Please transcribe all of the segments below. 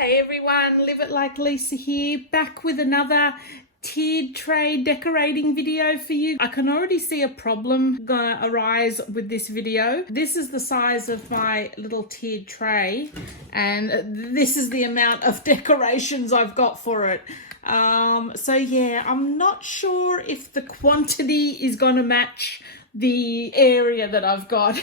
Hey everyone, Live It Like Lisa here, back with another tiered tray decorating video for you. I can already see a problem gonna arise with this video. This is the size of my little tiered tray and this is the amount of decorations I've got for it. So yeah, I'm not sure if the quantity is gonna match the area that I've got.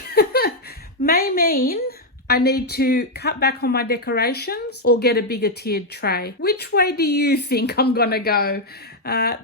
May mean I need to cut back on my decorations or get a bigger tiered tray. Which way do you think I'm gonna go?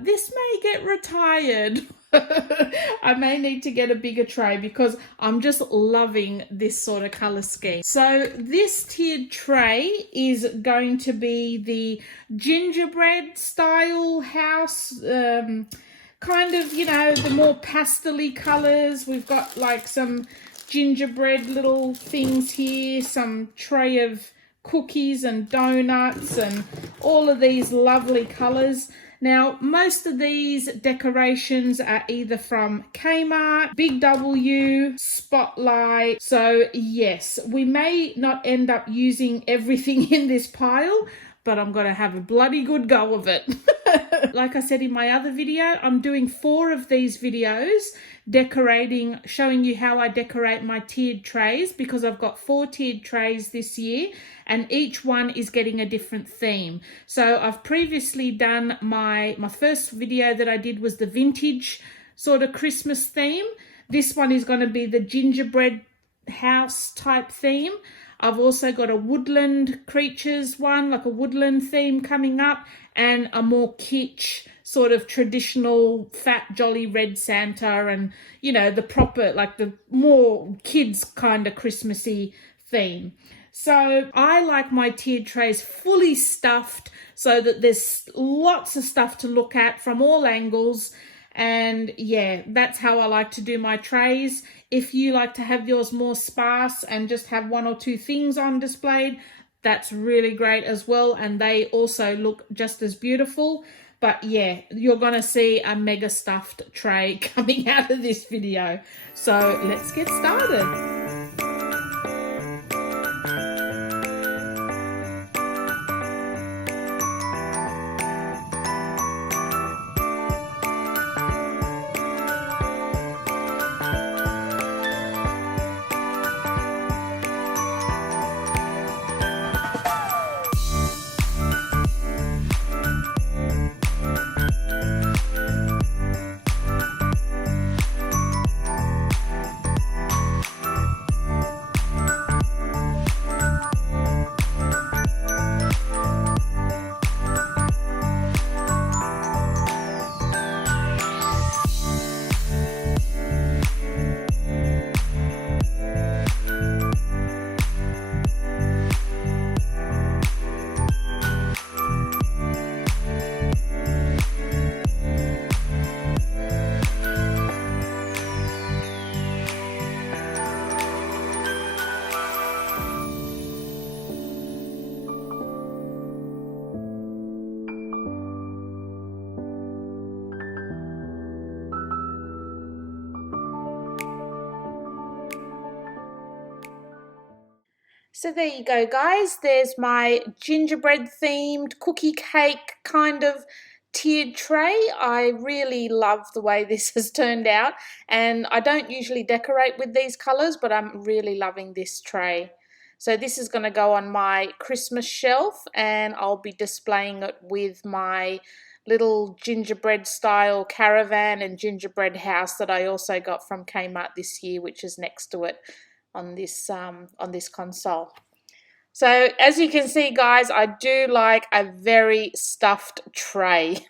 This may get retired. I may need to get a bigger tray because I'm just loving this sort of color scheme. So this tiered tray is going to be the gingerbread style house, kind of, you know, the more pastel-y colors. We've got like some gingerbread little things here, some tray of cookies and donuts and all of these lovely colors. Now, most of these decorations are either from Kmart, Big W, Spotlight. So yes, we may not end up using everything in this pile, but I'm going to have a bloody good go of it. Like I said in my other video, I'm doing 4 of these videos decorating, showing you how I decorate my tiered trays, because I've got 4 tiered trays this year and each one is getting a different theme. So I've previously done my first video that I did was the vintage sort of Christmas theme. This one is going to be the gingerbread house type theme. I've also got a woodland creatures one, like a woodland theme coming up, and a more kitsch sort of traditional fat jolly red Santa, and you know, the proper, like the more kids kind of Christmassy theme. So I like my tiered trays fully stuffed so that there's lots of stuff to look at from all angles. And yeah, that's how I like to do my trays. If you like to have yours more sparse and just have 1 or 2 things on displayed, that's really great as well, and they also look just as beautiful. But yeah, you're gonna see a mega stuffed tray coming out of this video. So let's get started. So there you go, guys. There's my gingerbread themed cookie cake kind of tiered tray. I really love the way this has turned out, and I don't usually decorate with these colors, but I'm really loving this tray. So this is going to go on my Christmas shelf, and I'll be displaying it with my little gingerbread style caravan and gingerbread house that I also got from Kmart this year, which is next to it on this console. So as you can see, guys, I do like a very stuffed tray.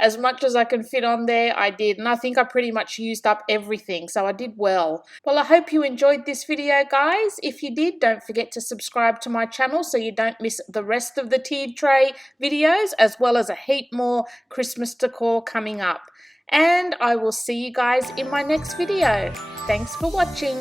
As much as I can fit on there, I did, and I think I pretty much used up everything, so I did well. Well, I hope you enjoyed this video, guys. If you did, don't forget to subscribe to my channel so you don't miss the rest of the tiered tray videos, as well as a heap more Christmas decor coming up. And I will see you guys in my next video. Thanks for watching.